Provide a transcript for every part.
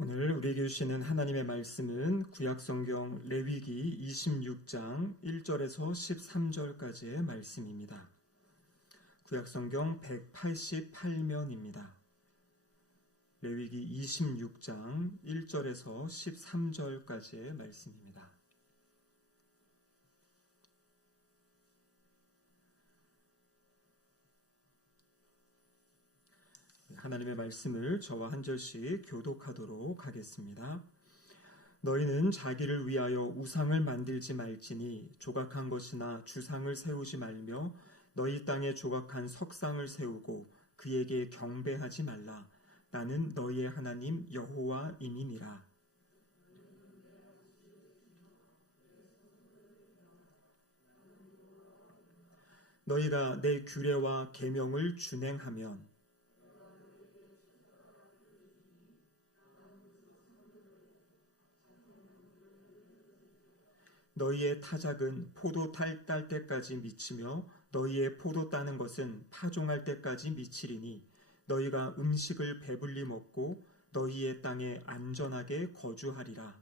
오늘 우리에게 주시는 하나님의 말씀은 구약성경 레위기 26장 1절에서 13절까지의 말씀입니다. 구약성경 188면입니다. 레위기 26장 1절에서 13절까지의 말씀입니다. 하나님의 말씀을 저와 한 절씩 교독하도록 하겠습니다. 너희는 자기를 위하여 우상을 만들지 말지니 조각한 것이나 주상을 세우지 말며 너희 땅에 조각한 석상을 세우고 그에게 경배하지 말라. 나는 너희의 하나님 여호와임이니라. 너희가 내 규례와 계명을 준행하면 너희의 타작은 포도 딸 때까지 미치며 너희의 포도 따는 것은 파종할 때까지 미치리니 너희가 음식을 배불리 먹고 너희의 땅에 안전하게 거주하리라.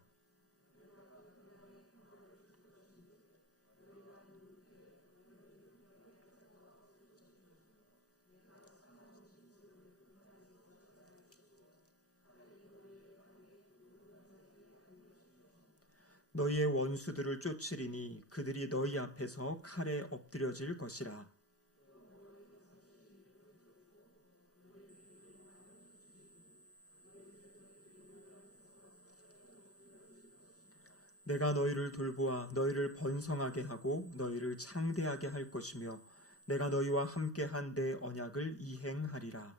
너희의 원수들을 쫓으리니 그들이 너희 앞에서 칼에 엎드려질 것이라. 내가 너희를 돌보아 너희를 번성하게 하고 너희를 창대하게 할 것이며 내가 너희와 함께한 내 언약을 이행하리라.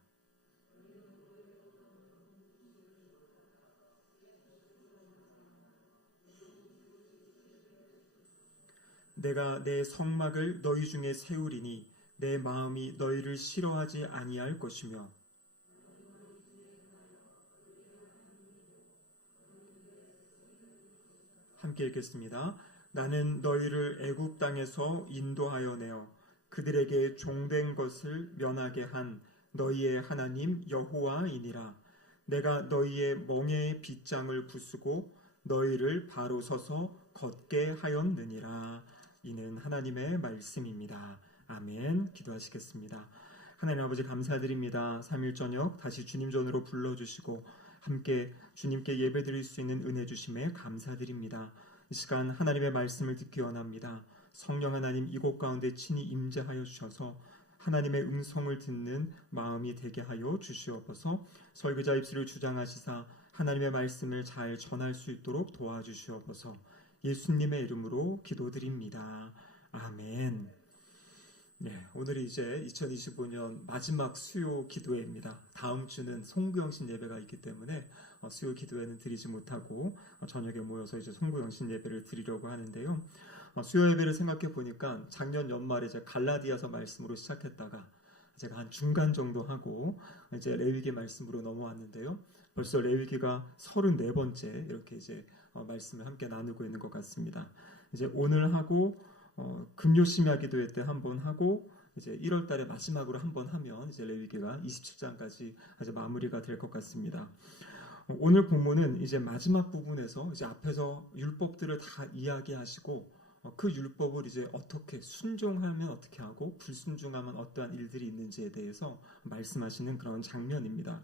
내가 내 성막을 너희 중에 세우리니 내 마음이 너희를 싫어하지 아니할 것이며 함께 읽겠습니다. 나는 너희를 애굽 땅에서 인도하여 내어 그들에게 종된 것을 면하게 한 너희의 하나님 여호와이니라. 내가 너희의 멍에의 빗장을 부수고 너희를 바로 서서 걷게 하였느니라. 이는 하나님의 말씀입니다. 아멘. 기도하시겠습니다. 하나님 아버지 감사드립니다. 3일 저녁 다시 주님 전으로 불러주시고 함께 주님께 예배드릴 수 있는 은혜 주심에 감사드립니다. 이 시간 하나님의 말씀을 듣기 원합니다. 성령 하나님 이곳 가운데 친히 임재하여 주셔서 하나님의 음성을 듣는 마음이 되게 하여 주시옵소서. 설교자 입술을 주장하시사 하나님의 말씀을 잘 전할 수 있도록 도와주시옵소서. 예수님의 이름으로 기도드립니다. 아멘. 네, 오늘이 이제 2025년 마지막 수요 기도회입니다. 다음 주는 송구영신 예배가 있기 때문에 수요 기도회는 드리지 못하고 저녁에 모여서 이제 송구영신 예배를 드리려고 하는데요. 수요 예배를 생각해 보니까 작년 연말에 이제 갈라디아서 말씀으로 시작했다가 제가 한 중간 정도 하고 이제 레위기 말씀으로 넘어왔는데요. 벌써 레위기가 34번째 이렇게 이제 말씀을 함께 나누고 있는 것 같습니다. 이제 오늘 하고 금요 심야 기도회 때 한 번 하고 이제 1월 달에 마지막으로 한 번 하면 이제 레위기가 27장까지 이제 마무리가 될 것 같습니다. 오늘 본문은 이제 마지막 부분에서 이제 앞에서 율법들을 다 이야기하시고 그 율법을 이제 어떻게 순종하면 어떻게 하고 불순종하면 어떠한 일들이 있는지에 대해서 말씀하시는 그런 장면입니다.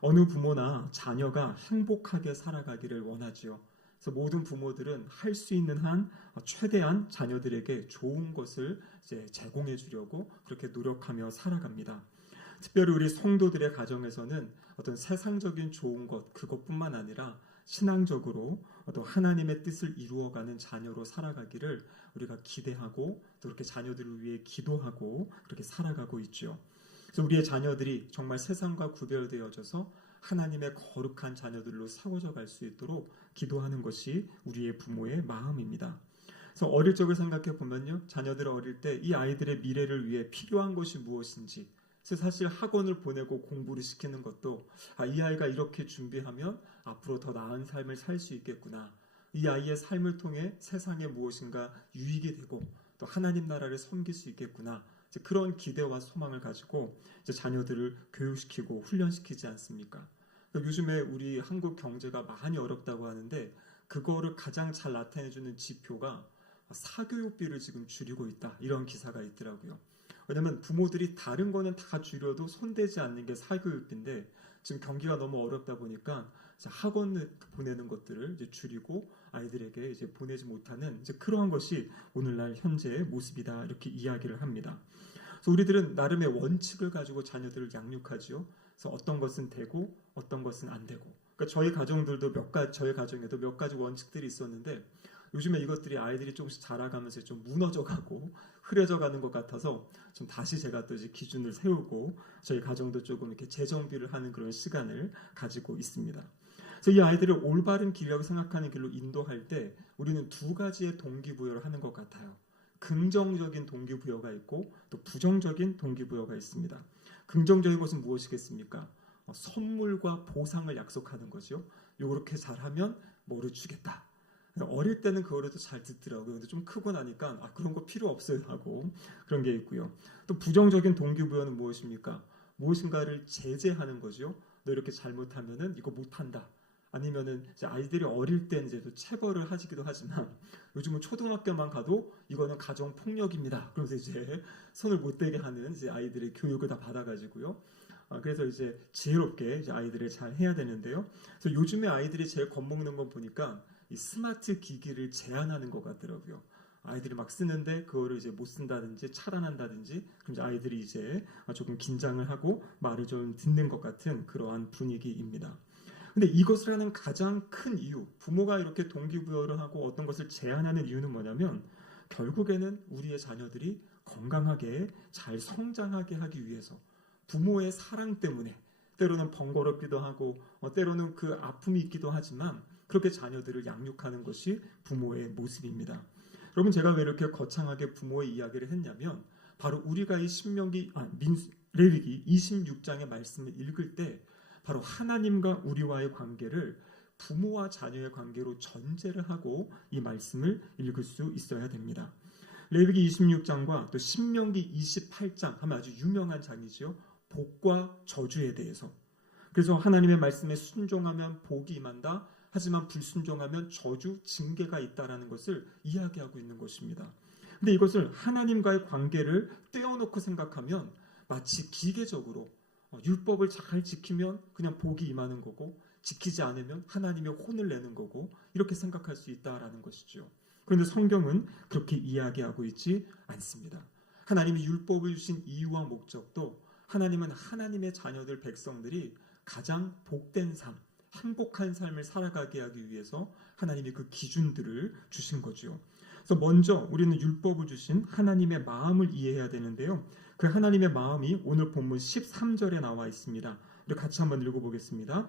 어느 부모나 자녀가 행복하게 살아가기를 원하지요. 그래서 모든 부모들은 할 수 있는 한 최대한 자녀들에게 좋은 것을 이제 제공해 주려고 그렇게 노력하며 살아갑니다. 특별히 우리 성도들의 가정에서는 어떤 세상적인 좋은 것 그것뿐만 아니라 신앙적으로 또 하나님의 뜻을 이루어가는 자녀로 살아가기를 우리가 기대하고 또 그렇게 자녀들을 위해 기도하고 그렇게 살아가고 있죠. 그래서 우리의 자녀들이 정말 세상과 구별되어져서 하나님의 거룩한 자녀들로 세워져 갈 수 있도록 기도하는 것이 우리의 부모의 마음입니다. 그래서 어릴 적을 생각해 보면요, 자녀들 어릴 때 이 아이들의 미래를 위해 필요한 것이 무엇인지, 그래서 사실 학원을 보내고 공부를 시키는 것도 이 아이가 이렇게 준비하면 앞으로 더 나은 삶을 살 수 있겠구나. 이 아이의 삶을 통해 세상에 무엇인가 유익이 되고 또 하나님 나라를 섬길 수 있겠구나. 그런 기대와 소망을 가지고 이제 자녀들을 교육시키고 훈련시키지 않습니까? 요즘에 우리 한국 경제가 많이 어렵다고 하는데 그거를 가장 잘 나타내주는 지표가 사교육비를 지금 줄이고 있다. 이런 기사가 있더라고요. 왜냐면 부모들이 다른 거는 다 줄여도 손대지 않는 게 사교육비인데 지금 경기가 너무 어렵다 보니까 학원 보내는 것들을 이제 줄이고 아이들에게 이제 보내지 못하는 이제 그러한 것이 오늘날 현재의 모습이다. 이렇게 이야기를 합니다. 그래서 우리들은 나름의 원칙을 가지고 자녀들을 양육하지요. 그래서 어떤 것은 되고 어떤 것은 안 되고. 그러니까 저희 가정에도 몇 가지 원칙들이 있었는데 요즘에 이것들이 아이들이 조금씩 자라가면서 좀 무너져가고 흐려져가는 것 같아서 좀 다시 제가 또 이제 기준을 세우고 저희 가정도 조금 이렇게 재정비를 하는 그런 시간을 가지고 있습니다. 그래서 이 아이들을 올바른 길이라고 생각하는 길로 인도할 때 우리는 두 가지의 동기부여를 하는 것 같아요. 긍정적인 동기부여가 있고 또 부정적인 동기부여가 있습니다. 긍정적인 것은 무엇이겠습니까? 선물과 보상을 약속하는 거죠. 요렇게 잘하면 뭐를 주겠다. 어릴 때는 그거라도 잘 듣더라고요. 근데 좀 크고 나니까 그런 거 필요 없어요 하고 그런 게 있고요. 또 부정적인 동기부여는 무엇입니까? 무엇인가를 제재하는 거죠. 너 이렇게 잘못하면은 이거 못한다. 아니면은 이제 아이들이 어릴 때 이제 또 체벌을 하시기도 하지만 요즘은 초등학교만 가도 이거는 가정 폭력입니다. 그러면서 이제 손을 못 대게 하는 이제 아이들의 교육을 다 받아가지고요. 그래서 이제 지혜롭게 이제 아이들을 잘 해야 되는데요. 그래서 요즘에 아이들이 제일 겁먹는 건 보니까 이 스마트 기기를 제한하는 것 같더라고요. 아이들이 막 쓰는데 그거를 이제 못 쓴다든지 차단한다든지 그럼 이제 아이들이 이제 조금 긴장을 하고 말을 좀 듣는 것 같은 그러한 분위기입니다. 근데 이것을 하는 가장 큰 이유, 부모가 이렇게 동기부여를 하고 어떤 것을 제한하는 이유는 뭐냐면 결국에는 우리의 자녀들이 건강하게 잘 성장하게 하기 위해서 부모의 사랑 때문에 때로는 번거롭기도 하고 때로는 그 아픔이 있기도 하지만 그렇게 자녀들을 양육하는 것이 부모의 모습입니다. 여러분 제가 왜 이렇게 거창하게 부모의 이야기를 했냐면 바로 우리가 이 레위기 26장의 말씀을 읽을 때 바로 하나님과 우리와의 관계를 부모와 자녀의 관계로 전제를 하고 이 말씀을 읽을 수 있어야 됩니다. 레위기 26장과 또 신명기 28장 하면 아주 유명한 장이죠. 복과 저주에 대해서. 그래서 하나님의 말씀에 순종하면 복이 임한다. 하지만 불순종하면 저주, 징계가 있다라는 것을 이야기하고 있는 것입니다. 근데 이것을 하나님과의 관계를 떼어놓고 생각하면 마치 기계적으로 율법을 잘 지키면 그냥 복이 임하는 거고 지키지 않으면 하나님의 혼을 내는 거고 이렇게 생각할 수 있다라는 것이죠. 그런데 성경은 그렇게 이야기하고 있지 않습니다. 하나님이 율법을 주신 이유와 목적도 하나님은 하나님의 자녀들 백성들이 가장 복된 삶, 행복한 삶을 살아가게 하기 위해서 하나님이 그 기준들을 주신 거죠. 그래서 먼저 우리는 율법을 주신 하나님의 마음을 이해해야 되는데요. 그 하나님의 마음이 오늘 본문 13절에 나와 있습니다. 우리 같이 한번 읽어보겠습니다.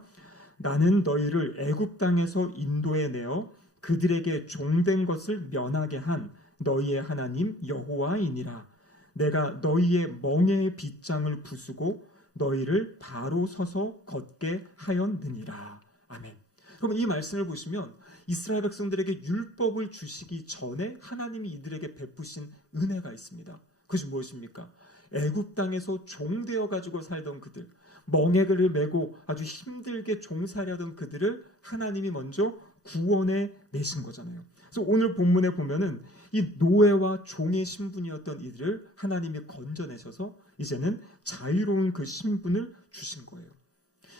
나는 너희를 애굽 땅에서 인도해 내어 그들에게 종된 것을 면하게 한 너희의 하나님 여호와이니라. 내가 너희의 멍에의 빗장을 부수고 너희를 바로 서서 걷게 하였느니라. 아멘. 그럼 이 말씀을 보시면 이스라엘 백성들에게 율법을 주시기 전에 하나님이 이들에게 베푸신 은혜가 있습니다. 그것이 무엇입니까? 애굽 땅에서 종되어 가지고 살던 그들, 멍에를 메고 아주 힘들게 종살이하던 그들을 하나님이 먼저 구원해 내신 거잖아요. 그래서 오늘 본문에 보면은 이 노예와 종의 신분이었던 이들을 하나님이 건져내셔서 이제는 자유로운 그 신분을 주신 거예요.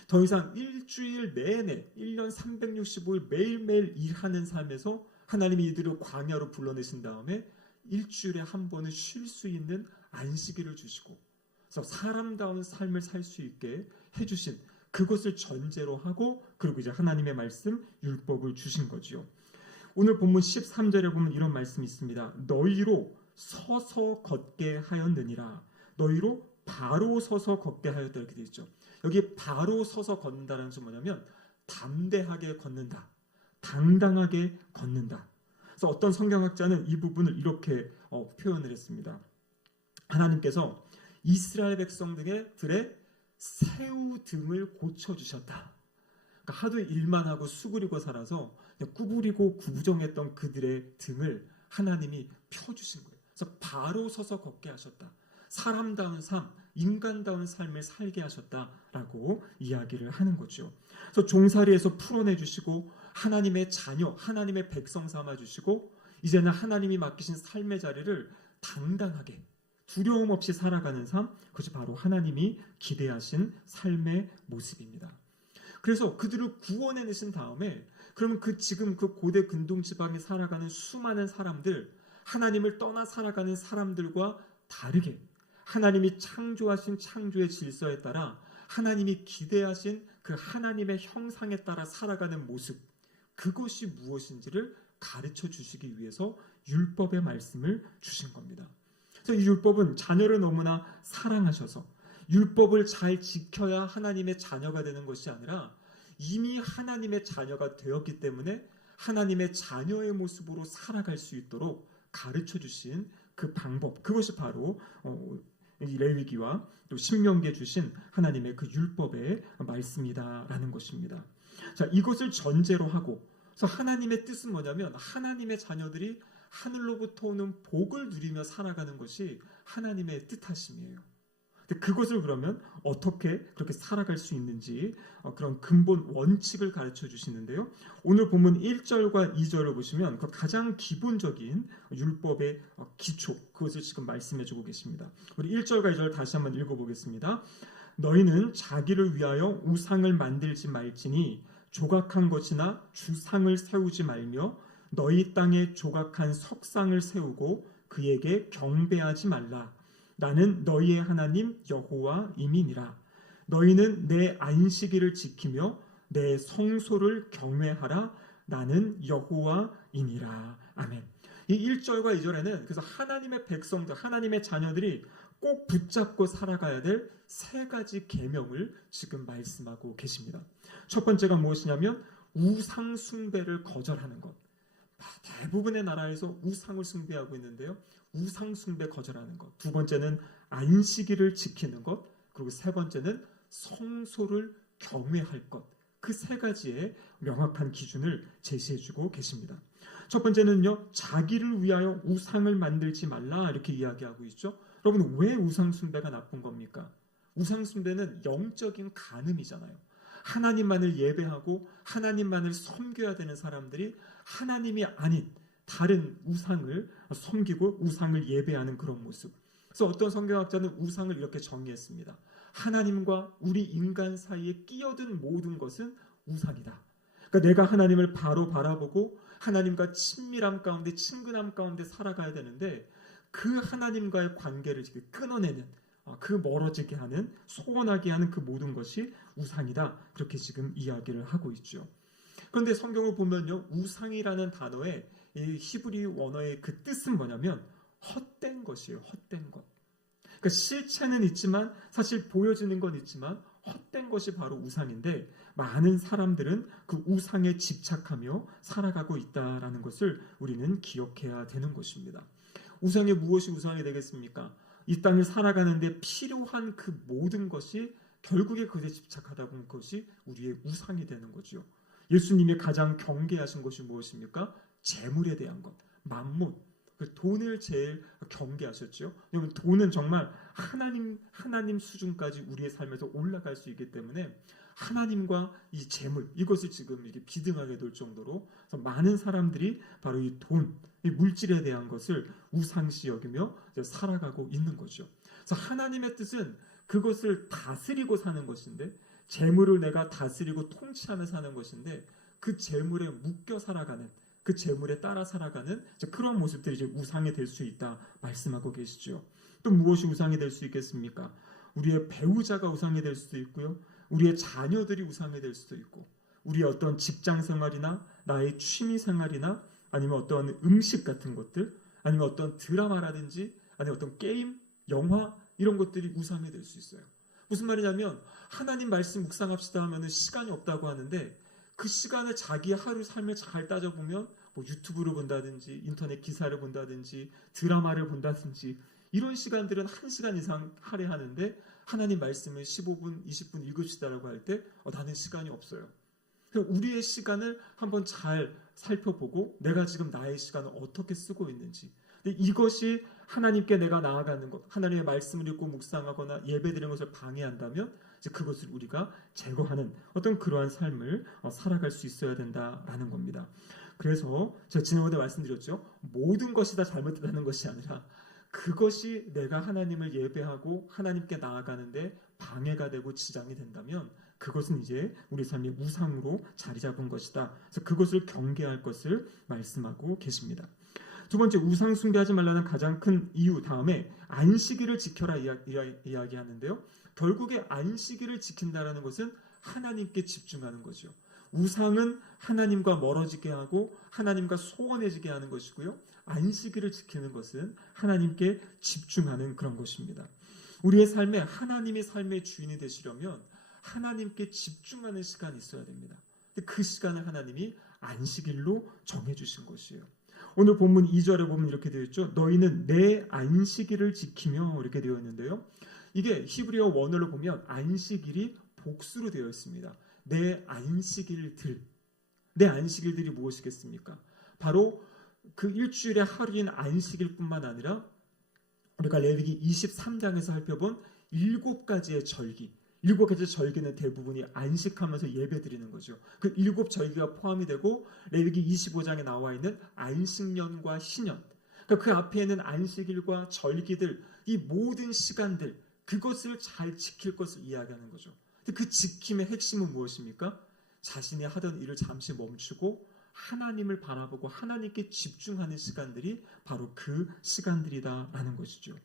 더 이상 일주일 내내 1년 365일 매일매일 일하는 삶에서 하나님이 이들을 광야로 불러내신 다음에 일주일에 한 번은 쉴 수 있는 안식일을 주시고 그래서 사람다운 삶을 살 수 있게 해주신 그것을 전제로 하고 그리고 이제 하나님의 말씀 율법을 주신 거죠. 오늘 본문 13절에 보면 이런 말씀이 있습니다. 너희로 서서 걷게 하였느니라. 너희로 바로 서서 걷게 하였다 이렇게 되어 있죠. 여기 바로 서서 걷는다는 것은 뭐냐면 담대하게 걷는다. 당당하게 걷는다. 그래서 어떤 성경학자는 이 부분을 이렇게 표현을 했습니다. 하나님께서 이스라엘 백성들의 새우 등을 고쳐주셨다. 그러니까 하도 일만 하고 수그리고 살아서 구부리고 구부정했던 그들의 등을 하나님이 펴주신 거예요. 그래서 바로 서서 걷게 하셨다. 사람다운 삶, 인간다운 삶을 살게 하셨다라고 이야기를 하는 거죠. 그래서 종살이에서 풀어내 주시고 하나님의 자녀, 하나님의 백성 삼아 주시고 이제는 하나님이 맡기신 삶의 자리를 당당하게 두려움 없이 살아가는 삶, 그것이 바로 하나님이 기대하신 삶의 모습입니다. 그래서 그들을 구원해내신 다음에 그러면 지금 그 고대 근동 지방에 살아가는 수많은 사람들, 하나님을 떠나 살아가는 사람들과 다르게 하나님이 창조하신 창조의 질서에 따라 하나님이 기대하신 그 하나님의 형상에 따라 살아가는 모습, 그것이 무엇인지를 가르쳐 주시기 위해서 율법의 말씀을 주신 겁니다. 그래서 이 율법은 자녀를 너무나 사랑하셔서 율법을 잘 지켜야 하나님의 자녀가 되는 것이 아니라 이미 하나님의 자녀가 되었기 때문에 하나님의 자녀의 모습으로 살아갈 수 있도록 가르쳐 주신 그 방법, 그것이 바로 이 레위기와 또 신명기에 주신 하나님의 그 율법의 말씀이다라는 것입니다. 자, 이것을 전제로 하고, 그래서 하나님의 뜻은 뭐냐면 하나님의 자녀들이 하늘로부터 오는 복을 누리며 살아가는 것이 하나님의 뜻하심이에요. 그것을 그러면 어떻게 그렇게 살아갈 수 있는지 그런 근본 원칙을 가르쳐 주시는데요. 오늘 본문 1절과 2절을 보시면 그 가장 기본적인 율법의 기초, 그것을 지금 말씀해 주고 계십니다. 우리 1절과 2절 다시 한번 읽어보겠습니다. 너희는 자기를 위하여 우상을 만들지 말지니 조각한 것이나 주상을 세우지 말며 너희 땅에 조각한 석상을 세우고 그에게 경배하지 말라. 나는 너희의 하나님 여호와임이니라. 너희는 내 안식일을 지키며 내 성소를 경외하라. 나는 여호와이니라. 아멘. 이 1절과 2절에는 그래서 하나님의 백성들, 하나님의 자녀들이 꼭 붙잡고 살아가야 될 세 가지 계명을 지금 말씀하고 계십니다. 첫 번째가 무엇이냐면 우상 숭배를 거절하는 것. 대부분의 나라에서 우상을 숭배하고 있는데요. 우상 숭배 거절하는 것. 두 번째는 안식일을 지키는 것. 그리고 세 번째는 성소를 경외할 것. 그 세 가지의 명확한 기준을 제시해주고 계십니다. 첫 번째는요, 자기를 위하여 우상을 만들지 말라 이렇게 이야기하고 있죠. 여러분, 왜 우상 숭배가 나쁜 겁니까? 우상 숭배는 영적인 간음이잖아요. 하나님만을 예배하고 하나님만을 섬겨야 되는 사람들이 하나님이 아닌 다른 우상을 섬기고 우상을 예배하는 그런 모습. 그래서 어떤 성경학자는 우상을 이렇게 정의했습니다. 하나님과 우리 인간 사이에 끼어든 모든 것은 우상이다. 그러니까 내가 하나님을 바로 바라보고 하나님과 친밀함 가운데 친근함 가운데 살아가야 되는데 그 하나님과의 관계를 끊어내는, 그 멀어지게 하는, 소원하게 하는 그 모든 것이 우상이다. 그렇게 지금 이야기를 하고 있죠. 그런데 성경을 보면요, 우상이라는 단어의 이 히브리 원어의 그 뜻은 뭐냐면 헛된 것이에요. 헛된 것. 그러니까 실체는 있지만 사실 보여지는 건 있지만 헛된 것이 바로 우상인데 많은 사람들은 그 우상에 집착하며 살아가고 있다라는 것을 우리는 기억해야 되는 것입니다. 우상이 무엇이 우상이 되겠습니까? 이 땅을 살아가는데 필요한 그 모든 것이 결국에 그것에 집착하다 보면 그것이 우리의 우상이 되는 거죠. 예수님이 가장 경계하신 것이 무엇입니까? 재물에 대한 것, 만문, 돈을 제일 경계하셨죠. 왜냐하면 돈은 정말 하나님 수준까지 우리의 삶에서 올라갈 수 있기 때문에 하나님과 이 재물, 이것을 지금 이렇게 비등하게 둘 정도로 많은 사람들이 바로 이 돈, 이 물질에 대한 것을 우상시 여기며 살아가고 있는 거죠. 그래서 하나님의 뜻은 그것을 다스리고 사는 것인데, 재물을 내가 다스리고 통치하며 사는 것인데, 그 재물에 묶여 살아가는, 그 재물에 따라 살아가는 그런 모습들이 이제 우상이 될 수 있다 말씀하고 계시죠. 또 무엇이 우상이 될 수 있겠습니까? 우리의 배우자가 우상이 될 수도 있고요. 우리의 자녀들이 우상이 될 수도 있고, 우리의 어떤 직장 생활이나 나의 취미 생활이나 아니면 어떤 음식 같은 것들, 아니면 어떤 드라마라든지 아니면 어떤 게임, 영화 이런 것들이 우상이 될 수 있어요. 무슨 말이냐면 하나님 말씀 묵상합시다 하면은 시간이 없다고 하는데 그 시간을 자기 하루 삶을 잘 따져보면 뭐 유튜브를 본다든지 인터넷 기사를 본다든지 드라마를 본다든지 이런 시간들은 1시간 이상 할애하는데 하나님 말씀을 15분, 20분 읽읍시다라고 할 때 나는 시간이 없어요. 우리의 시간을 한번 잘 살펴보고 내가 지금 나의 시간을 어떻게 쓰고 있는지, 이것이 하나님께 내가 나아가는 것, 하나님의 말씀을 읽고 묵상하거나 예배드리는 것을 방해한다면 이제 그것을 우리가 제거하는 어떤 그러한 삶을 살아갈 수 있어야 된다라는 겁니다. 그래서 제가 지난번에 말씀드렸죠. 모든 것이 다 잘못됐다는 것이 아니라 그것이 내가 하나님을 예배하고 하나님께 나아가는데 방해가 되고 지장이 된다면 그것은 이제 우리 삶의 우상으로 자리 잡은 것이다. 그래서 그것을 경계할 것을 말씀하고 계십니다. 두 번째, 우상 숭배하지 말라는 가장 큰 이유 다음에 안식일을 지켜라 이야기하는데요. 결국에 안식일을 지킨다라는 것은 하나님께 집중하는 거죠. 우상은 하나님과 멀어지게 하고 하나님과 소원해지게 하는 것이고요. 안식일을 지키는 것은 하나님께 집중하는 그런 것입니다. 우리의 삶에 하나님이 삶의 주인이 되시려면 하나님께 집중하는 시간이 있어야 됩니다. 그 시간을 하나님이 안식일로 정해주신 것이에요. 오늘 본문 2절에 보면 이렇게 되어 있죠. 너희는 내 안식일을 지키며 이렇게 되어 있는데요. 이게 히브리어 원어로 보면 안식일이 복수로 되어 있습니다. 내 안식일들. 내 안식일들이 무엇이겠습니까? 바로 그 일주일의 하루인 안식일뿐만 아니라 우리가 레위기 23장에서 살펴본 7가지의 절기. 7가지 절기는 대부분이 안식하면서 예배드리는 거죠. 그 7절기가 포함이 되고 레위기 25장에 나와 있는 안식년과 희년. 그러니까 그 앞에 있는 안식일과 절기들, 이 모든 시간들, 그것을 잘 지킬 것을 이야기하는 거죠. 그 지킴의 핵심은 무엇입니까? 자신이 하던 일을 잠시 멈추고 하나님을 바라보고 하나님께 집중하는 시간들이 바로 그 시간들이다라는 것이죠.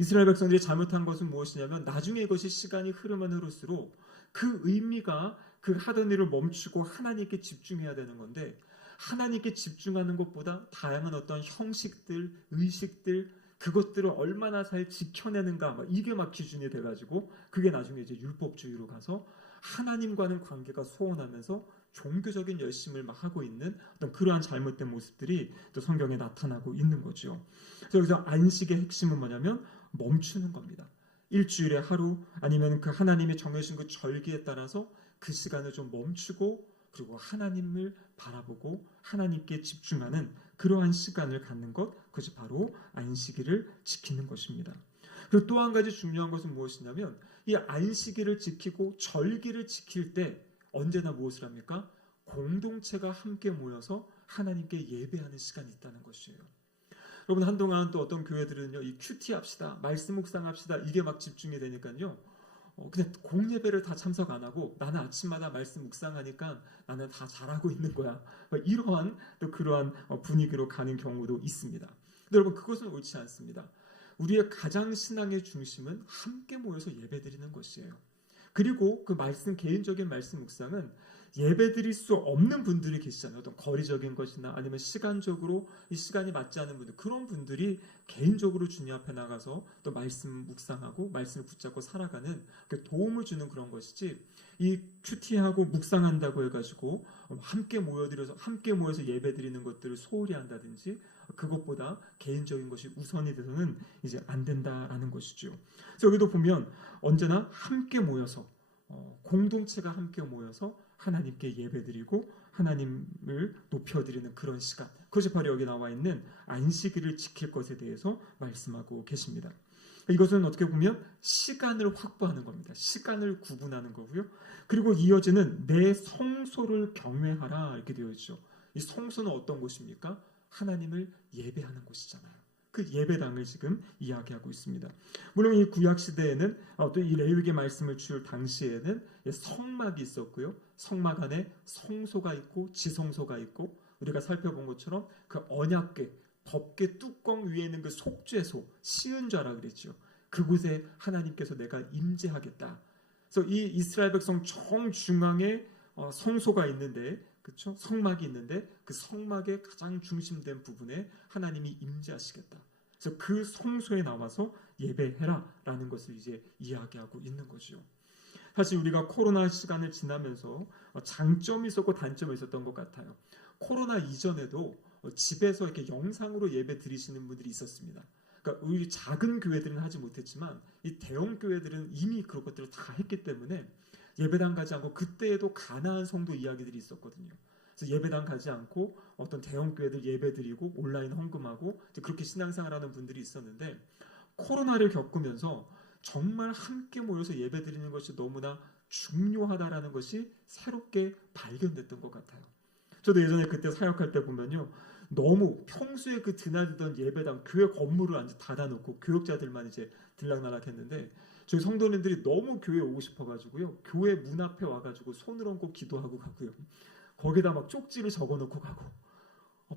이스라엘 백성들이 잘못한 것은 무엇이냐면 나중에 이것이 시간이 흐르면 흐를수록 그 의미가 그 하던 일을 멈추고 하나님께 집중해야 되는 건데 하나님께 집중하는 것보다 다양한 어떤 형식들, 의식들 그것들을 얼마나 잘 지켜내는가 이게 막 기준이 돼가지고 그게 나중에 이제 율법주의로 가서 하나님과는 관계가 소원하면서 종교적인 열심을 막 하고 있는 어떤 그러한 잘못된 모습들이 또 성경에 나타나고 있는 거죠. 그래서 여기서 안식의 핵심은 뭐냐면 멈추는 겁니다. 일주일에 하루 아니면 그 하나님이 정해주신 그 절기에 따라서 그 시간을 좀 멈추고 그리고 하나님을 바라보고 하나님께 집중하는 그러한 시간을 갖는 것, 그것이 바로 안식일을 지키는 것입니다. 그리고 또 한 가지 중요한 것은 무엇이냐면 이 안식일을 지키고 절기를 지킬 때 언제나 무엇을 합니까? 공동체가 함께 모여서 하나님께 예배하는 시간이 있다는 것이에요. 여러분 한동안 또 어떤 교회들은요, 이 큐티 합시다, 말씀 묵상합시다 이게 막 집중이 되니까요. 그냥 공예배를 다 참석 안 하고 나는 아침마다 말씀 묵상하니까 나는 다 잘하고 있는 거야. 이러한 또 그러한 분위기로 가는 경우도 있습니다. 근데 여러분 그것은 옳지 않습니다. 우리의 가장 신앙의 중심은 함께 모여서 예배드리는 것이에요. 그리고 그 말씀 개인적인 말씀 묵상은 예배드릴 수 없는 분들이 계시잖아요. 어떤 거리적인 것이나 아니면 시간적으로 이 시간이 맞지 않는 분들 그런 분들이 개인적으로 주님 앞에 나가서 또 말씀 묵상하고 말씀을 붙잡고 살아가는 도움을 주는 그런 것이지 이 큐티하고 묵상한다고 해가지고 함께 모여서 예배드리는 것들을 소홀히 한다든지 그것보다 개인적인 것이 우선이 돼서는 이제 안 된다라는 것이죠. 그래서 여기도 보면 언제나 함께 모여서 공동체가 함께 모여서 하나님께 예배드리고 하나님을 높여드리는 그런 시간, 그것이 바로 여기 나와 있는 안식일을 지킬 것에 대해서 말씀하고 계십니다. 이것은 어떻게 보면 시간을 확보하는 겁니다. 시간을 구분하는 거고요. 그리고 이어지는 내 성소를 경외하라 이렇게 되어 있죠. 이 성소는 어떤 곳입니까? 하나님을 예배하는 곳이잖아요. 그 예배당을 지금 이야기하고 있습니다. 물론 이 구약 시대에는 또 이 레위기 말씀을 줄 당시에는 성막이 있었고요. 성막 안에 성소가 있고 지성소가 있고 우리가 살펴본 것처럼 그 언약궤, 법궤 뚜껑 위에 있는 그 속죄소, 시은좌라 그랬죠. 그곳에 하나님께서 내가 임재하겠다. 그래서 이 이스라엘 백성 정중앙에 성소가 있는데 그렇죠? 성막이 있는데 그 성막의 가장 중심된 부분에 하나님이 임재하시겠다. 그래서 그 성소에 나와서 예배해라라는 것을 이제 이야기하고 있는 거죠. 사실 우리가 코로나 시간을 지나면서 장점이 있었고 단점이 있었던 것 같아요. 코로나 이전에도 집에서 이렇게 영상으로 예배 드리시는 분들이 있었습니다. 그러니까 우리 작은 교회들은 하지 못했지만 이 대형 교회들은 이미 그런 것들을 다 했기 때문에 예배당 가지 않고 그때에도 가나안 성도 이야기들이 있었거든요. 그래서 예배당 가지 않고 어떤 대형 교회들 예배드리고 온라인 헌금하고 그렇게 신앙생활하는 분들이 있었는데 코로나를 겪으면서 정말 함께 모여서 예배드리는 것이 너무나 중요하다라는 것이 새롭게 발견됐던 것 같아요. 저도 예전에 그때 사역할 때 보면요. 너무 평소에 그 드나들던 예배당 교회 건물을 완전 닫아놓고 교역자들만 이제 들락날락 했는데 저희 성도님들이 너무 교회에 오고 싶어가지고요. 교회 문 앞에 와가지고 손을 얹고 기도하고 가고요. 거기다 막 쪽지를 적어놓고 가고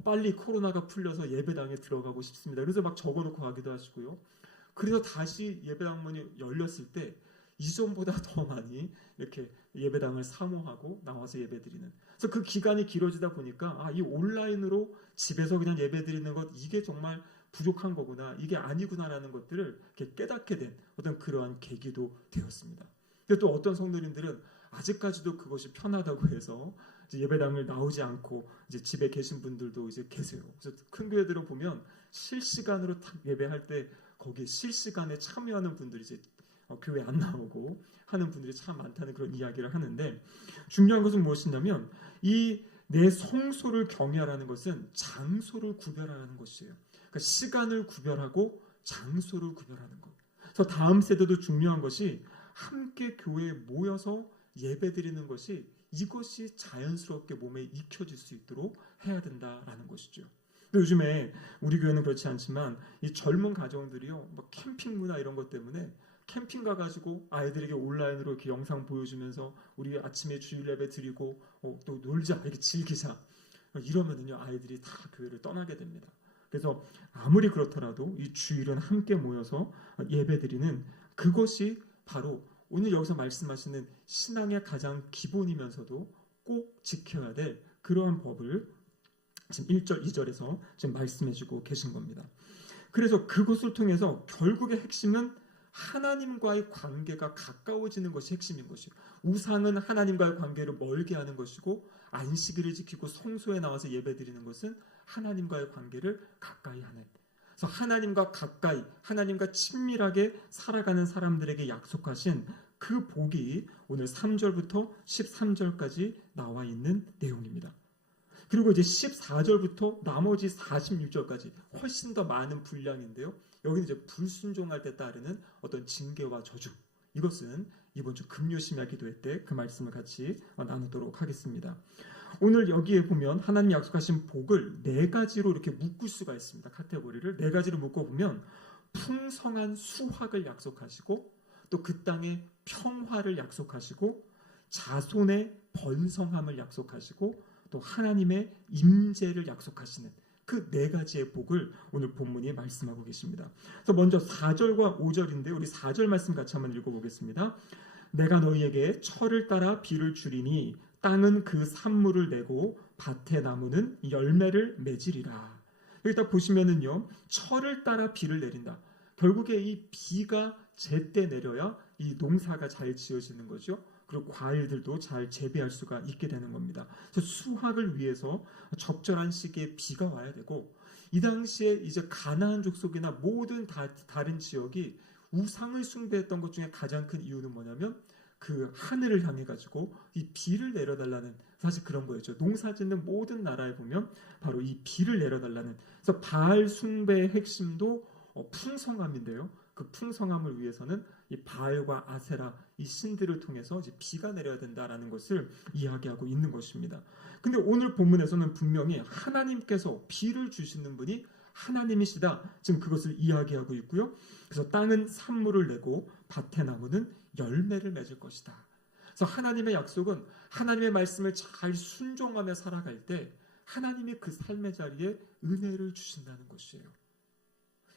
빨리 코로나가 풀려서 예배당에 들어가고 싶습니다. 그래서 막 적어놓고 가기도 하시고요. 그래서 다시 예배당 문이 열렸을 때 이전보다 더 많이 이렇게 예배당을 사모하고 나와서 예배드리는. 그래서 그 기간이 길어지다 보니까 이 온라인으로 집에서 그냥 예배드리는 것 이게 정말 부족한 거구나, 이게 아니구나라는 것들을 이렇게 깨닫게 된 어떤 그러한 계기도 되었습니다. 근데 또 어떤 성도님들은 아직까지도 그것이 편하다고 해서 이제 예배당을 나오지 않고 이제 집에 계신 분들도 이제 계세요. 그래서 큰 교회들을 보면 실시간으로 딱 예배할 때 거기에 실시간에 참여하는 분들이 이제 교회 안 나오고 하는 분들이 참 많다는 그런 이야기를 하는데 중요한 것은 무엇이냐면 이 내 성소를 경외하라는 것은 장소를 구별하라는 것이에요. 그러니까 시간을 구별하고 장소를 구별하는 것. 그래서 다음 세대도 중요한 것이 함께 교회에 모여서 예배드리는 것이 이것이 자연스럽게 몸에 익혀질 수 있도록 해야 된다라는 것이죠. 요즘에 우리 교회는 그렇지 않지만 이 젊은 가정들이요, 막 캠핑 문화 이런 것 때문에 캠핑 가가지고 아이들에게 온라인으로 이렇게 영상 보여주면서 우리 아침에 주일 예배 드리고 또 놀자 이렇게 즐기자 이러면은요 아이들이 다 교회를 떠나게 됩니다. 그래서 아무리 그렇더라도 이 주일은 함께 모여서 예배 드리는 그것이 바로 오늘 여기서 말씀하시는 신앙의 가장 기본이면서도 꼭 지켜야 될 그러한 법을 지금 1절, 2절에서 지금 말씀해주고 계신 겁니다. 그래서 그것을 통해서 결국의 핵심은 하나님과의 관계가 가까워지는 것이 핵심인 것이에요. 우상은 하나님과의 관계를 멀게 하는 것이고 안식일을 지키고 성소에 나와서 예배드리는 것은 하나님과의 관계를 가까이 하는. 그래서 하나님과 가까이, 하나님과 친밀하게 살아가는 사람들에게 약속하신 그 복이 오늘 3절부터 13절까지 나와 있는 내용입니다. 그리고 이제 14절부터 나머지 46절까지 훨씬 더 많은 분량인데요. 여기는 이제 불순종할 때 따르는 어떤 징계와 저주. 이것은 이번 주 금요 심야 기도회 때 그 말씀을 같이 나누도록 하겠습니다. 오늘 여기에 보면 하나님 약속하신 복을 네 가지로 이렇게 묶을 수가 있습니다. 카테고리를 네 가지로 묶어보면 풍성한 수확을 약속하시고 또 그 땅의 평화를 약속하시고 자손의 번성함을 약속하시고 또 하나님의 임재를 약속하시는 그 네 가지의 복을 오늘 본문이 말씀하고 계십니다. 그래서 먼저 4절과 5절인데 우리 4절 말씀 같이 한번 읽어보겠습니다. 내가 너희에게 철을 따라 비를 주리니 땅은 그 산물을 내고 밭의 나무는 열매를 맺으리라. 여기 딱 보시면은요, 철을 따라 비를 내린다. 결국에 이 비가 제때 내려야 이 농사가 잘 지어지는 거죠. 그리고 과일들도 잘 재배할 수가 있게 되는 겁니다. 그래서 수확을 위해서 적절한 시기에 비가 와야 되고 이 당시에 이제 가나안 족속이나 모든 다른 지역이 우상을 숭배했던 것 중에 가장 큰 이유는 뭐냐면 그 하늘을 향해 가지고 이 비를 내려달라는 사실 그런 거였죠. 농사짓는 모든 나라에 보면 바로 이 비를 내려달라는. 그래서 바알 숭배의 핵심도 풍성함인데요. 그 풍성함을 위해서는 이 바알과 아세라 이 신들을 통해서 이제 비가 내려야 된다라는 것을 이야기하고 있는 것입니다. 근데 오늘 본문에서는 분명히 하나님께서 비를 주시는 분이 하나님이시다. 지금 그것을 이야기하고 있고요. 그래서 땅은 산물을 내고 밭의 나무는 열매를 맺을 것이다. 그래서 하나님의 약속은 하나님의 말씀을 잘 순종하며 살아갈 때 하나님이 그 삶의 자리에 은혜를 주신다는 것이에요.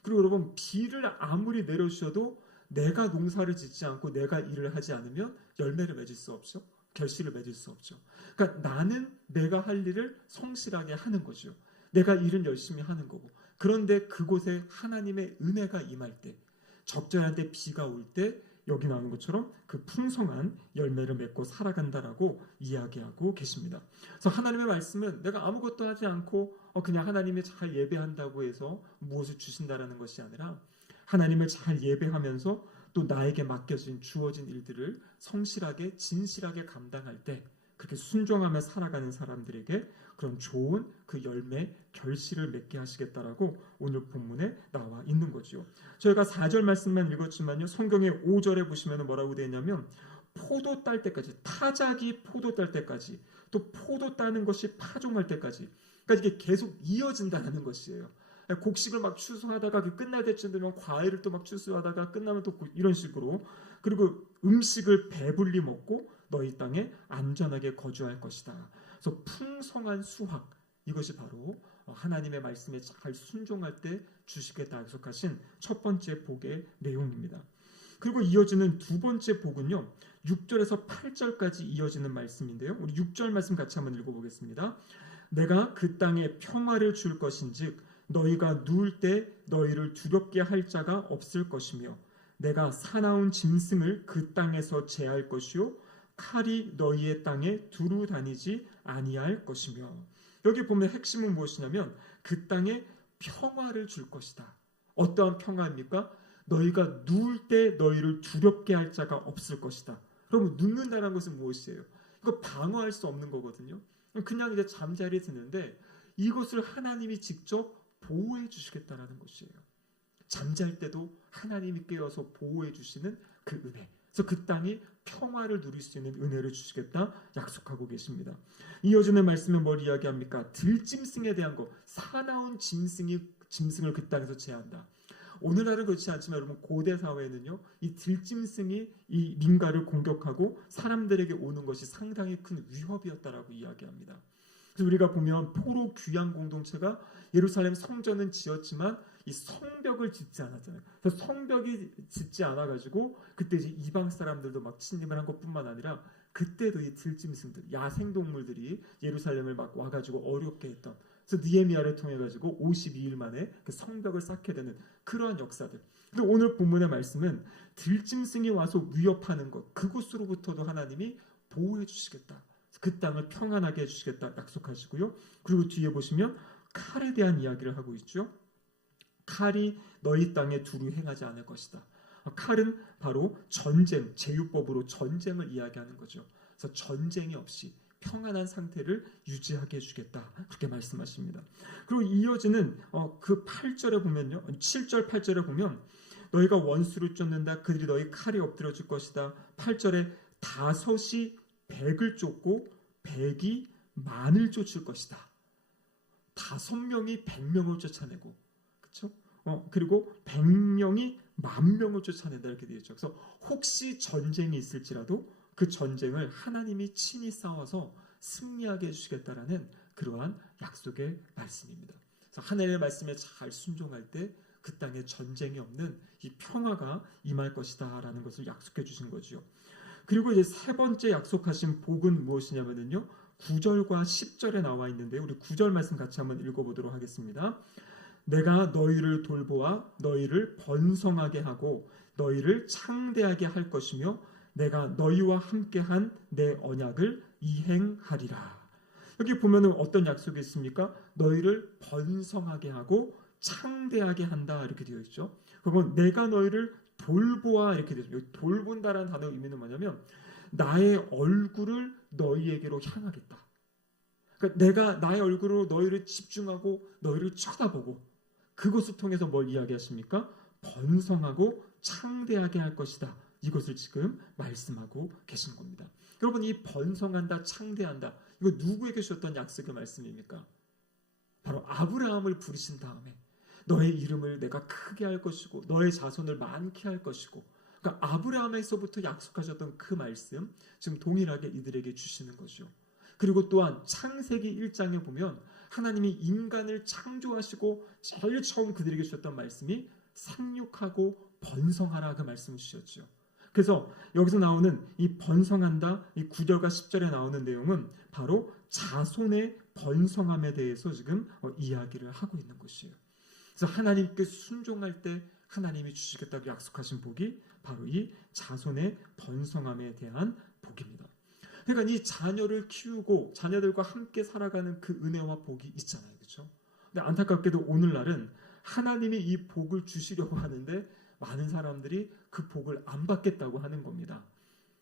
그리고 여러분 비를 아무리 내려주셔도 내가 농사를 짓지 않고 내가 일을 하지 않으면 열매를 맺을 수 없죠. 결실을 맺을 수 없죠. 그러니까 나는 내가 할 일을 성실하게 하는 거죠. 내가 일은 열심히 하는 거고. 그런데 그곳에 하나님의 은혜가 임할 때 적절한 때 비가 올 때 여기 나오는 것처럼 그 풍성한 열매를 맺고 살아간다라고 이야기하고 계십니다. 그래서 하나님의 말씀은 내가 아무것도 하지 않고 그냥 하나님이 잘 예배한다고 해서 무엇을 주신다라는 것이 아니라 하나님을 잘 예배하면서 또 나에게 맡겨진 주어진 일들을 성실하게 진실하게 감당할 때 그렇게 순종하며 살아가는 사람들에게 그런 좋은 그 열매, 결실을 맺게 하시겠다라고 오늘 본문에 나와 있는 거죠. 저희가 4절 말씀만 읽었지만요. 성경의 5절에 보시면 뭐라고 되어 있냐면 포도 딸 때까지, 타작이 포도 딸 때까지, 또 포도 따는 것이 파종할 때까지, 그러니까 이게 계속 이어진다는 것이에요. 곡식을 막 추수하다가 끝날 때쯤 되면 과일을 또 막 추수하다가 끝나면 또 이런 식으로, 그리고 음식을 배불리 먹고 너희 땅에 안전하게 거주할 것이다. 그래서 풍성한 수확, 이것이 바로 하나님의 말씀에 잘 순종할 때 주시겠다 약속하신 첫 번째 복의 내용입니다. 그리고 이어지는 두 번째 복은요, 6절에서 8절까지 이어지는 말씀인데요. 우리 6절 말씀 같이 한번 읽어보겠습니다. 내가 그 땅에 평화를 줄 것인즉 너희가 누울 때 너희를 두렵게 할 자가 없을 것이며 내가 사나운 짐승을 그 땅에서 제할 것이요 칼이 너희의 땅에 두루 다니지 아니할 것이며. 여기 보면 핵심은 무엇이냐면 그 땅에 평화를 줄 것이다. 어떠한 평화입니까? 너희가 누울 때 너희를 두렵게 할 자가 없을 것이다. 그러면 눕는다는 것은 무엇이에요? 이거 방어할 수 없는 거거든요. 그냥 이제 잠자리에 드는데 이것을 하나님이 직접 보호해 주시겠다라는 것이에요. 잠잘 때도 하나님이 깨어서 보호해 주시는 그 은혜. 그래서 그 땅이 평화를 누릴 수 있는 은혜를 주시겠다 약속하고 계십니다. 이어지는 말씀에 뭘 이야기합니까? 들짐승에 대한 거. 사나운 짐승을 그 땅에서 제한다. 오늘날은 그렇지 않지만 여러분 고대 사회에는요, 이 들짐승이 이 민가를 공격하고 사람들에게 오는 것이 상당히 큰 위협이었다라고 이야기합니다. 그래서 우리가 보면 포로 귀양 공동체가 예루살렘 성전은 지었지만 이 성벽을 짓지 않았잖아요. 그래서 성벽이 짓지 않아가지고 그때 이제 이방 사람들도 막 침입을 한 것뿐만 아니라 그때도 이 들짐승들, 야생동물들이 예루살렘을 막 와가지고 어렵게 했던. 그래서 느헤미야를 통해 가지고 52일 만에 그 성벽을 쌓게 되는 그러한 역사들. 근데 오늘 본문의 말씀은 들짐승이 와서 위협하는 것, 그곳으로부터도 하나님이 보호해 주시겠다. 그 땅을 평안하게 해주시겠다 약속하시고요. 그리고 뒤에 보시면 칼에 대한 이야기를 하고 있죠. 칼이 너희 땅에 두루 행하지 않을 것이다. 칼은 바로 전쟁, 제유법으로 전쟁을 이야기하는 거죠. 그래서 전쟁이 없이 평안한 상태를 유지하게 해주겠다. 그렇게 말씀하십니다. 그리고 이어지는 그 8절에 보면요. 7절 8절에 보면 너희가 원수를 쫓는다. 그들이 너희 칼에 엎드려질 것이다. 8절에 다섯이 100을 쫓고 100이 만을 쫓을 것이다. 5명이 100명을 쫓아내고, 그렇죠? 그리고 100명이 10,000명을 쫓아낸다 이렇게 되어 있죠. 그래서 혹시 전쟁이 있을지라도 그 전쟁을 하나님이 친히 싸워서 승리하게 해주시겠다라는 그러한 약속의 말씀입니다. 그래서 하나님의 말씀에 잘 순종할 때 그 땅에 전쟁이 없는 이 평화가 임할 것이다라는 것을 약속해 주신 거죠. 그리고 이제 세 번째 약속하신 복은 무엇이냐면요, 9절과 10절에 나와 있는데 우리 9절 말씀 같이 한번 읽어보도록 하겠습니다. 내가 너희를 돌보아 너희를 번성하게 하고 너희를 창대하게 할 것이며 내가 너희와 함께한 내 언약을 이행하리라. 여기 보면은 어떤 약속이 있습니까? 너희를 번성하게 하고 창대하게 한다 이렇게 되어 있죠. 그러면 내가 너희를 돌보아 이렇게 되어 있죠. 돌본다라는 단어의 의미는 뭐냐면 나의 얼굴을 너희에게로 향하겠다. 그러니까 내가 나의 얼굴로 너희를 집중하고 너희를 쳐다보고 그것을 통해서 뭘 이야기하십니까? 번성하고 창대하게 할 것이다. 이것을 지금 말씀하고 계신 겁니다. 여러분 이 번성한다, 창대한다. 이거 누구에게 주셨던 약속의 말씀입니까? 바로 아브라함을 부르신 다음에 너의 이름을 내가 크게 할 것이고 너의 자손을 많게 할 것이고, 그러니까 아브라함에서부터 약속하셨던 그 말씀 지금 동일하게 이들에게 주시는 거죠. 그리고 또한 창세기 1장에 보면 하나님이 인간을 창조하시고 제일 처음 그들에게 주셨던 말씀이 생육하고 번성하라 그 말씀을 주셨죠. 그래서 여기서 나오는 이 번성한다, 이 9절과 10절에 나오는 내용은 바로 자손의 번성함에 대해서 지금 이야기를 하고 있는 것이에요. 그래서 하나님께 순종할 때 하나님이 주시겠다고 약속하신 복이 바로 이 자손의 번성함에 대한 복입니다. 그러니까 이 자녀를 키우고 자녀들과 함께 살아가는 그 은혜와 복이 있잖아요. 그렇죠? 근데 안타깝게도 오늘날은 하나님이 이 복을 주시려고 하는데 많은 사람들이 그 복을 안 받겠다고 하는 겁니다.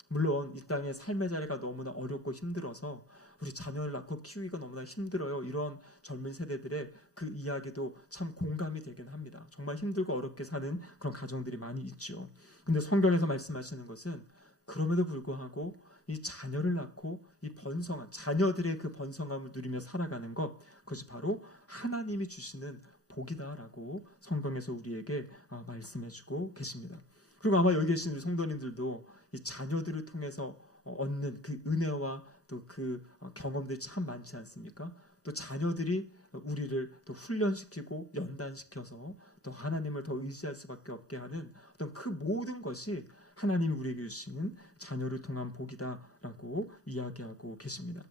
물론 이 땅의 삶의 자리가 너무나 어렵고 힘들어서 우리 자녀를 낳고 키우기가 너무나 힘들어요. 이런 젊은 세대들의 그 이야기도 참 공감이 되긴 합니다. 정말 힘들고 어렵게 사는 그런 가정들이 많이 있죠. 근데 성경에서 말씀하시는 것은 그럼에도 불구하고 이 자녀를 낳고 이 번성한 자녀들의 그 번성함을 누리며 살아가는 것, 그것이 바로 하나님이 주시는 복이다라고 성경에서 우리에게 말씀해주고 계십니다. 그리고 아마 여기 계신 우리 성도님들도 이 자녀들을 통해서 얻는 그 은혜와 또 그 경험들이 참 많지 않습니까? 또 자녀들이 우리를 또 훈련시키고 연단시켜서 또 하나님을 더 의지할 수밖에 없게 하는 어떤 그 모든 것이 하나님이 우리에게 주시는 자녀를 통한 복이다라고 이야기하고 계십니다.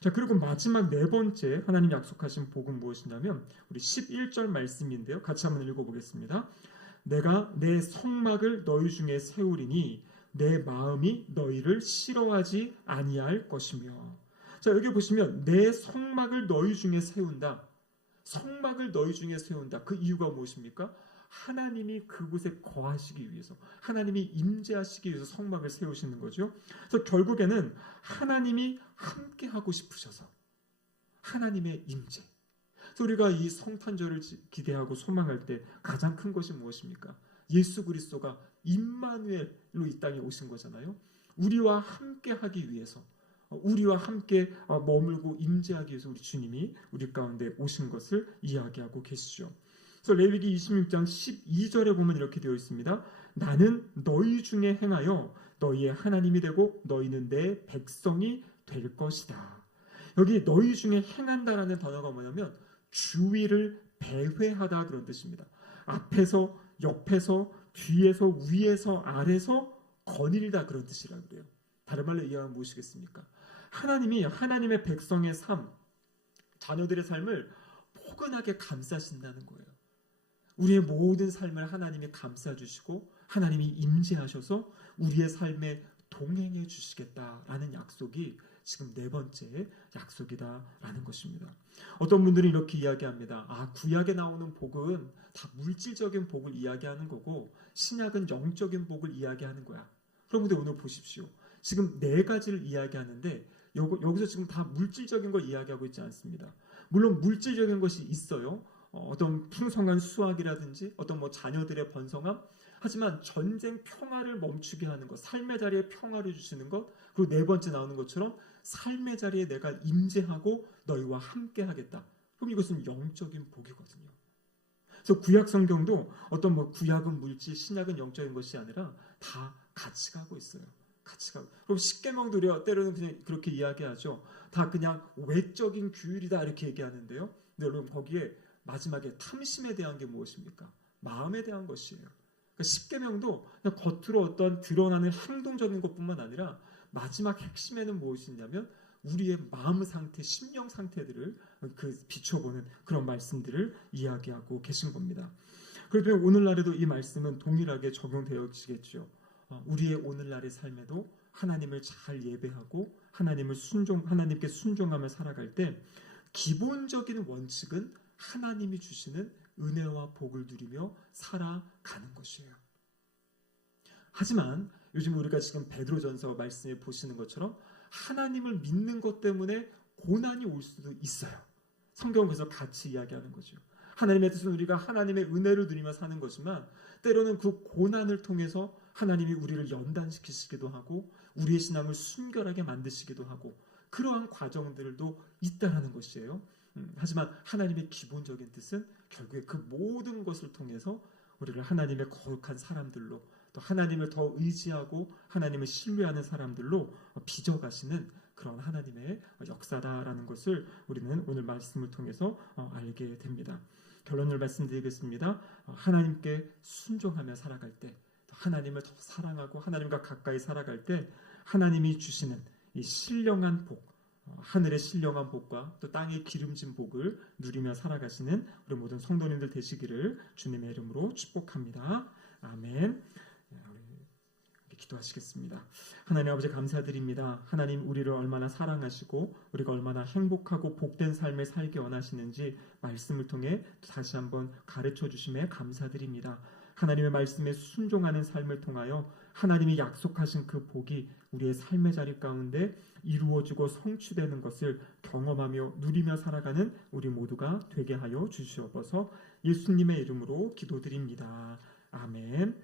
자, 그리고 마지막 네 번째 하나님 약속하신 복은 무엇이냐면 우리 11절 말씀인데요. 같이 한번 읽어보겠습니다. 내가 내 성막을 너희 중에 세우리니 내 마음이 너희를 싫어하지 아니할 것이며. 자, 여기 보시면 내 성막을 너희 중에 세운다. 성막을 너희 중에 세운다. 그 이유가 무엇입니까? 하나님이 그곳에 거하시기 위해서, 하나님이 임재하시기 위해서 성막을 세우시는 거죠. 그래서 결국에는 하나님이 함께 하고 싶으셔서 하나님의 임재. 그래서 우리가 이 성탄절을 기대하고 소망할 때 가장 큰 것이 무엇입니까? 예수 그리스도가 임마누엘로 이 땅에 오신 거잖아요. 우리와 함께 하기 위해서, 우리와 함께 머물고 임재하기 위해서 우리 주님이 우리 가운데 오신 것을 이야기하고 계시죠. 그래서 레위기 26장 12절에 보면 이렇게 되어 있습니다. 나는 너희 중에 행하여 너희의 하나님이 되고 너희는 내 백성이 될 것이다. 여기 너희 중에 행한다라는 단어가 뭐냐면 주위를 배회하다 그런 뜻입니다. 앞에서, 옆에서, 뒤에서, 위에서, 아래서 거닐다 그런 뜻이라고 그래요. 다른 말로 이해하면 무엇이겠습니까? 하나님이 하나님의 백성의 삶, 자녀들의 삶을 포근하게 감싸신다는 거예요. 우리의 모든 삶을 하나님이 감싸주시고 하나님이 임재하셔서 우리의 삶에 동행해 주시겠다라는 약속이 지금 네 번째 약속이다라는 것입니다. 어떤 분들은 이렇게 이야기합니다. 구약에 나오는 복은 다 물질적인 복을 이야기하는 거고 신약은 영적인 복을 이야기하는 거야. 그런데 오늘 보십시오. 지금 네 가지를 이야기하는데 여기서 지금 다 물질적인 걸 이야기하고 있지 않습니다. 물론 물질적인 것이 있어요. 어떤 풍성한 수확이라든지 어떤 자녀들의 번성함, 하지만 전쟁 평화를 멈추게 하는 것, 삶의 자리에 평화를 주시는 것, 그리고 네 번째 나오는 것처럼 삶의 자리에 내가 임재하고 너희와 함께 하겠다. 그럼 이것은 영적인 복이거든요. 그래서 구약 성경도 어떤 구약은 물질, 신약은 영적인 것이 아니라 다 같이 가고 있어요. 같이 가고. 그럼 십계명도 우리가 때로는 그냥 그렇게 이야기하죠. 다 그냥 외적인 규율이다 이렇게 얘기하는데요. 근데 여러분 거기에 마지막에 탐심에 대한 게 무엇입니까? 마음에 대한 것이에요. 그러니까 십계명도 그냥 겉으로 어떤 드러나는 행동적인 것뿐만 아니라 마지막 핵심에는 무엇이 있냐면 우리의 마음 상태, 심령 상태들을 비춰보는 그런 말씀들을 이야기하고 계신 겁니다. 그렇기 때문에 오늘날에도 이 말씀은 동일하게 적용되어지겠죠. 우리의 오늘날의 삶에도 하나님을 잘 예배하고 하나님께 순종하며 살아갈 때 기본적인 원칙은 하나님이 주시는 은혜와 복을 누리며 살아가는 것이에요. 하지만 요즘 우리가 지금 베드로전서 말씀에 보시는 것처럼 하나님을 믿는 것 때문에 고난이 올 수도 있어요. 성경은 그래서 같이 이야기하는 거죠. 하나님의 뜻은 우리가 하나님의 은혜를 누리며 사는 거지만 때로는 그 고난을 통해서 하나님이 우리를 연단시키시기도 하고 우리의 신앙을 순결하게 만드시기도 하고 그러한 과정들도 있다라는 것이에요. 하지만 하나님의 기본적인 뜻은 결국에 그 모든 것을 통해서 우리를 하나님의 거룩한 사람들로 또 하나님을 더 의지하고 하나님을 신뢰하는 사람들로 빚어가시는 그런 하나님의 역사다라는 것을 우리는 오늘 말씀을 통해서 알게 됩니다. 결론을 말씀드리겠습니다. 하나님께 순종하며 살아갈 때 하나님을 더 사랑하고 하나님과 가까이 살아갈 때 하나님이 주시는 이 신령한 복, 하늘의 신령한 복과 또 땅의 기름진 복을 누리며 살아가시는 우리 모든 성도님들 되시기를 주님의 이름으로 축복합니다. 아멘. 기도하시겠습니다. 하나님 아버지 감사드립니다. 하나님 우리를 얼마나 사랑하시고 우리가 얼마나 행복하고 복된 삶을 살기 원하시는지 말씀을 통해 다시 한번 가르쳐 주심에 감사드립니다. 하나님의 말씀에 순종하는 삶을 통하여 하나님이 약속하신 그 복이 우리의 삶의 자리 가운데 이루어지고 성취되는 것을 경험하며 누리며 살아가는 우리 모두가 되게 하여 주시옵소서. 예수님의 이름으로 기도드립니다. 아멘.